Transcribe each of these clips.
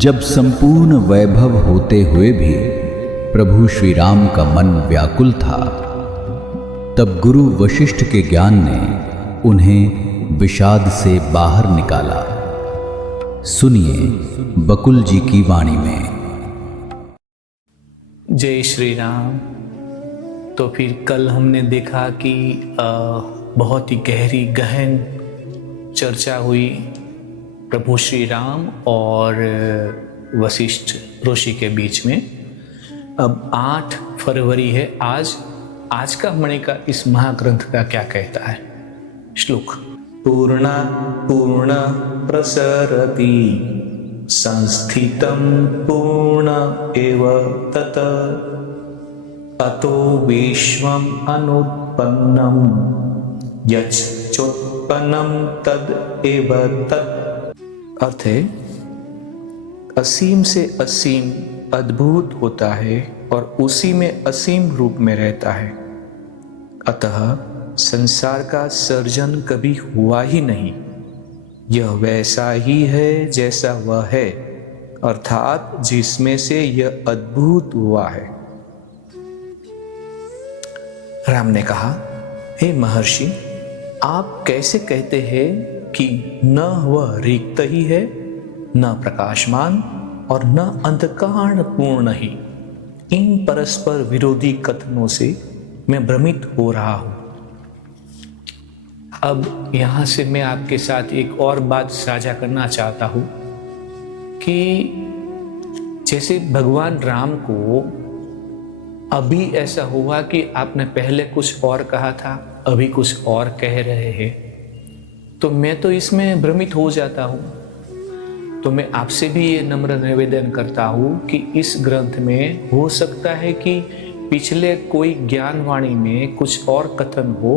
जब संपूर्ण वैभव होते हुए भी प्रभु श्री राम का मन व्याकुल था, तब गुरु वशिष्ठ के ज्ञान ने उन्हें विषाद से बाहर निकाला। सुनिए बकुल जी की वाणी में। जय श्री राम। तो फिर कल हमने देखा कि बहुत ही गहरी गहन चर्चा हुई प्रभु श्री राम और वशिष्ठ ऋषि के बीच में। अब 8 फरवरी है आज का मणि का इस महाग्रंथ का क्या कहता है। श्लोक। पूर्णा पूर्ण प्रसरति संस्थितं पूर्ण एव तत अतो विश्वम अनुत्पन्नम यच्चोत्पन्नम तद एव तत्। अर्थ है, असीम से असीम अद्भुत होता है और उसी में असीम रूप में रहता है। अतः संसार का सर्जन कभी हुआ ही नहीं, यह वैसा ही है जैसा वह है, अर्थात जिसमें से यह अद्भुत हुआ है। राम ने कहा, हे महर्षि, आप कैसे कहते हैं कि न वह रिक्त ही है, न प्रकाशमान और न अंधकार पूर्ण ही। इन परस्पर विरोधी कथनों से मैं भ्रमित हो रहा हूं। अब यहां से मैं आपके साथ एक और बात साझा करना चाहता हूं कि जैसे भगवान राम को अभी ऐसा हुआ कि आपने पहले कुछ और कहा था, अभी कुछ और कह रहे हैं, तो मैं तो इसमें भ्रमित हो जाता हूं। तो मैं आपसे भी ये नम्र निवेदन करता हूं कि इस ग्रंथ में हो सकता है कि पिछले कोई ज्ञानवाणी में कुछ और कथन हो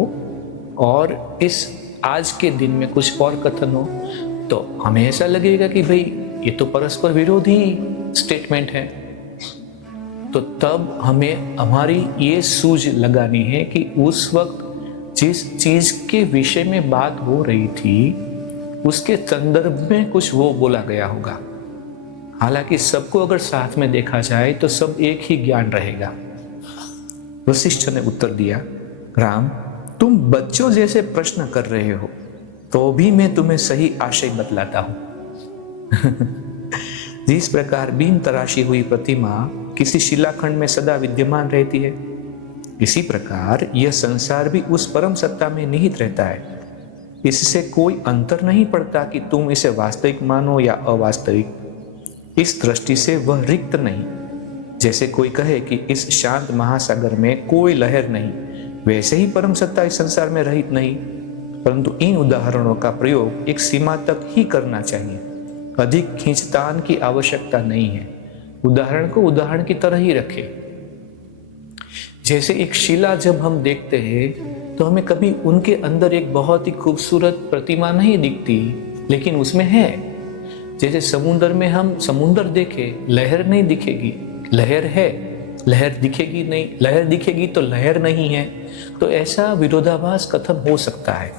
और इस आज के दिन में कुछ और कथन हो, तो हमें ऐसा लगेगा कि भाई ये तो परस्पर विरोधी स्टेटमेंट है। तो तब हमें हमारी ये सूझ लगानी है कि उस वक्त जिस चीज के विषय में बात हो रही थी उसके संदर्भ में कुछ वो बोला गया होगा। हालांकि सबको अगर साथ में देखा जाए तो सब एक ही ज्ञान रहेगा। वशिष्ठ ने उत्तर दिया, राम, तुम बच्चों जैसे प्रश्न कर रहे हो, तो भी मैं तुम्हें सही आशय बतलाता हूं। जिस प्रकार बीन तराशी हुई प्रतिमा किसी शिलाखंड में सदा विद्यमान रहती है, इसी प्रकार यह संसार भी उस परम सत्ता में निहित रहता है। इससे कोई अंतर नहीं पड़ता कि तुम इसे वास्तविक मानो या अवास्तविक। इस दृष्टि से वह रिक्त नहीं। जैसे कोई कहे कि इस शांत महासागर में कोई लहर नहीं, वैसे ही परम सत्ता इस संसार में रहित नहीं। परंतु इन उदाहरणों का प्रयोग एक सीमा तक ही करना चाहिए। अधिक खींचतान की आवश्यकता नहीं है। उदाहरण को उदाहरण की तरह ही रखें। जैसे एक शिला जब हम देखते हैं तो हमें कभी उनके अंदर एक बहुत ही खूबसूरत प्रतिमा नहीं दिखती, लेकिन उसमें है। जैसे समुद्र में हम समुद्र देखें, लहर नहीं दिखेगी, लहर है, लहर दिखेगी नहीं, लहर दिखेगी तो लहर नहीं है। तो ऐसा विरोधाभास कथन हो सकता है।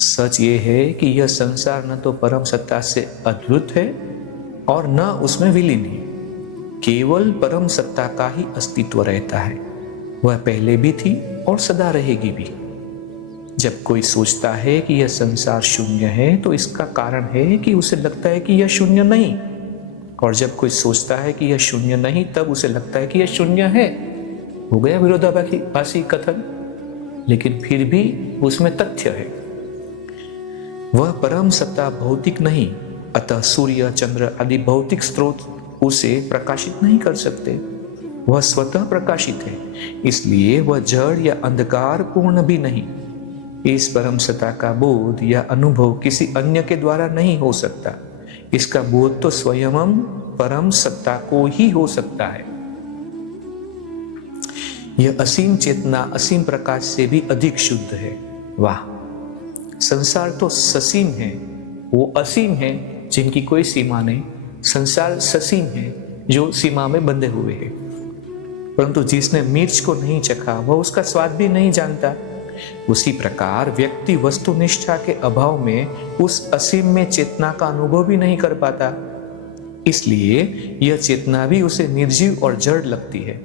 सच ये है कि यह संसार न तो परम सत्ता से अद्भुत है और न उसमें विलीन है। केवल परम सत्ता का ही अस्तित्व रहता है। वह पहले भी थी और सदा रहेगी भी। जब कोई सोचता है कि यह संसार शून्य है तो इसका कारण है कि उसे लगता है कि यह शून्य नहीं, और जब कोई सोचता है कि यह शून्य नहीं तब उसे लगता है कि यह शून्य है। हो गया विरोधाभासी कथन, लेकिन फिर भी उसमें तथ्य है। वह परम सत्ता भौतिक नहीं, अतः सूर्य, चंद्र आदि भौतिक स्रोत उसे प्रकाशित नहीं कर सकते। वह स्वतः प्रकाशित है, इसलिए वह जड़ या अंधकार पूर्ण भी नहीं। इस परम सत्ता का बोध या अनुभव किसी अन्य के द्वारा नहीं हो सकता। इसका बोध तो स्वयं परम सत्ता को ही हो सकता है। यह असीम चेतना असीम प्रकाश से भी अधिक शुद्ध है। वाह! संसार तो ससीम है, वो असीम है जिनकी कोई सीमा नहीं। संसार ससीम है जो सीमा में बंधे हुए है। परंतु जिसने मिर्च को नहीं चखा वह उसका स्वाद भी नहीं जानता। उसी प्रकार व्यक्ति वस्तुनिष्ठा के अभाव में उस असीम में चेतना का अनुभव भी नहीं कर पाता। इसलिए यह चेतना भी उसे निर्जीव और जड़ लगती है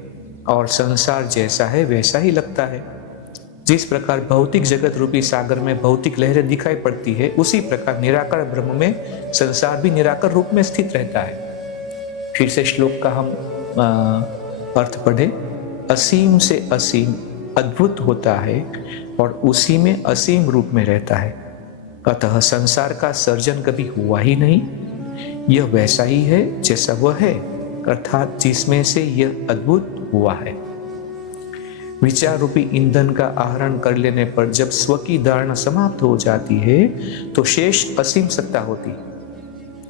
और संसार जैसा है वैसा ही लगता है। जिस प्रकार भौतिक जगत रूपी सागर में भौतिक लहरें दिखाई पड़ती है, उसी प्रकार निराकार ब्रह्म में संसार भी निराकार रूप में स्थित रहता है। फिर से श्लोक का हम अर्थ पढ़े। असीम से असीम अद्भुत होता है और उसी में असीम रूप में रहता है। अतः संसार का सर्जन कभी हुआ ही नहीं, यह वैसा ही है जैसा वह है, अर्थात जिसमें से यह अद्भुत हुआ है। विचार रूपी ईंधन का आहरण कर लेने पर जब स्व की धारणा समाप्त हो जाती है तो शेष असीम सत्ता होती है।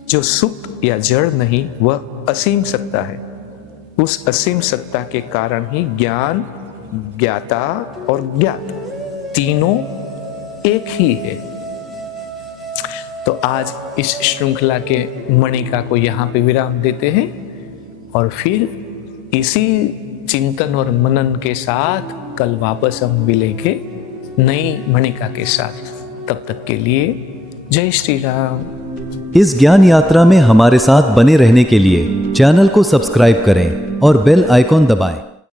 जो सुप्त या जड़ नहीं, वह असीम सत्ता है। उस असीम सत्ता के कारण ही ज्ञान, ज्ञाता और ज्ञात तीनों एक ही है। तो आज इस श्रृंखला के मणिका को यहाँ पे विराम देते हैं और फिर इसी चिंतन और मनन के साथ कल वापस हम मिलेंगे नई मणिका के साथ। तब तक के लिए जय श्री राम। इस ज्ञान यात्रा में हमारे साथ बने रहने के लिए चैनल को सब्सक्राइब करें और बेल आइकॉन दबाएं।